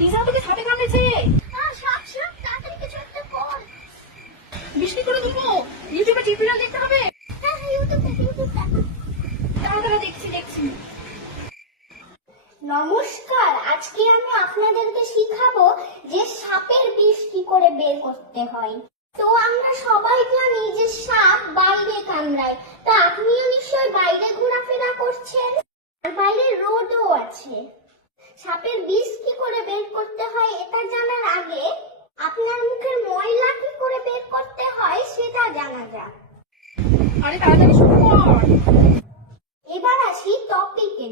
লিজা তোকে সাপে কামড়েছে। সাপ সাপ তাড়াতাড়ি কিছু একটা কর। বৃষ্টি করে দেবো, ইউটিউবে টিউটোরিয়াল দেখতে হবে। হ্যাঁ ইউটিউব দেখা। তাড়াতাড়ি দেখছি। নমস্কার, আজকে আমি আপনাদেরকে শিখাবো যে সাপের বিষ কি করে বের করতে হয়। তো আমরা সবাই জানি যে সাপ বাইরে কামড়ায়, তা আপনিও নিশ্চয়ই বাইরে ঘোরাফেরা করছেন, আর বাইরে রোদও আছে। সাপের বিষ কি করে বের করতে হয় এটা জানার আগে আপনার মুখের ময়লা কি করে বের করতে হয় সেটা জানা যাক। আরে তাড়াতাড়ি শুরু কর। এবার আসি টপিকে।